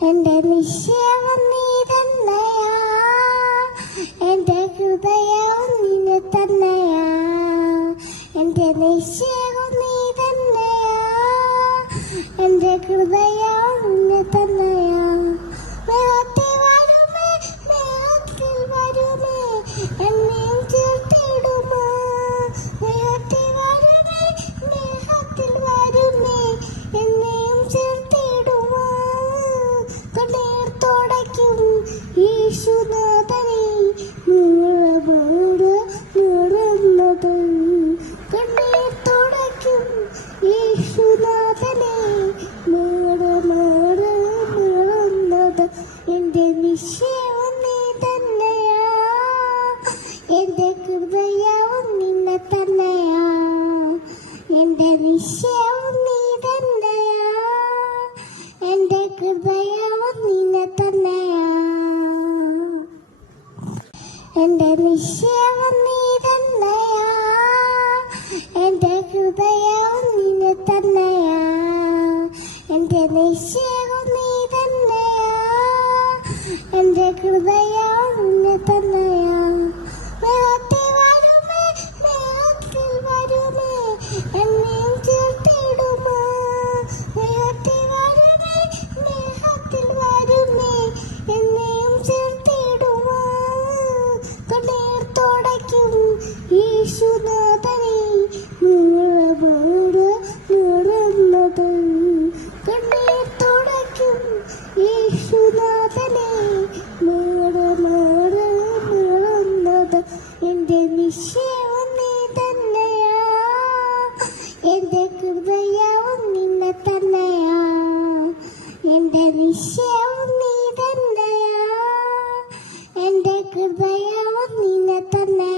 എന്റെ നിശ്ചയം നീ തന്നെയാ, എന്റെ ഹൃദയം നിന്നെ തന്നെയാ. എന്റെ നിശ്ചയം നീ തന്നെയാ, എന്റെ ഹൃദയം നിന്നെ തന്നെയാ. മേഘത്തിൽ വരുമേ, മേഘത്തിൽ വരുമേ, എന്നെയും ചേർത്തിടുമോ. മേഘത്തിൽ വരുമേ, മേഘത്തിൽ വരുമേ, എന്നെയും ചേർത്തിടുമോ. കണ്ണീർ തുടയ്ക്കും യേശുനാഥനെ, മൂടമൂട് മൂടുന്നത്. കണ്ണീർ തുടയ്ക്കും യേശുനാഥനെ, മൂടമൂട് മൂടുന്നത്. എന്റെ നിശ്ചയം നീ തന്നെയാ, എന്റെ ഹൃദയവും നിന്നെ തന്നെയാ. എന്റെ നിശ്ചയം നീ തന്നെയാ, എന്റെ ഹൃദയവും നിന്നെ തന്നെയാ. എന്റെ നിശ്ചയം നീ തന്നെയാ, എന്റെ ഹൃദയവും നിന്നെ തന്നെയാ. എന്റെ നിശ്ചയം നീ തന്നെയാ, എന്റെ ഹൃദയവും നിന്നെ തന്നെയാ. മേഘത്തിൽ വരുമേ, മേഘത്തിൽ വരുമേ, എന്നെയും ചേർത്തിടുമോ. മേഘത്തിൽ വരുമേ, മേഘത്തിൽ വരുമേ, എന്നെയും ചേർത്തിടുമോ. കണ്ണീർ തുടയ്ക്കും യേശുനാഥനെ, മൂടമൂട് മൂടുന്നത്. കണ്ണീർ തുടയ്ക്കും യേശുനാഥനെ, മൂടമൂട് മൂടുന്നത്. എന്റെ നിശ്ചയം നീ തന്നെയാ, എന്റെ ഹൃദയവും നിന്നെ തന്നെയാ. എന്റെ നിശ്ചയം നീ തന്നെയാ, എന്റെ ഹൃദയവും നിന്നെ തന്നെ.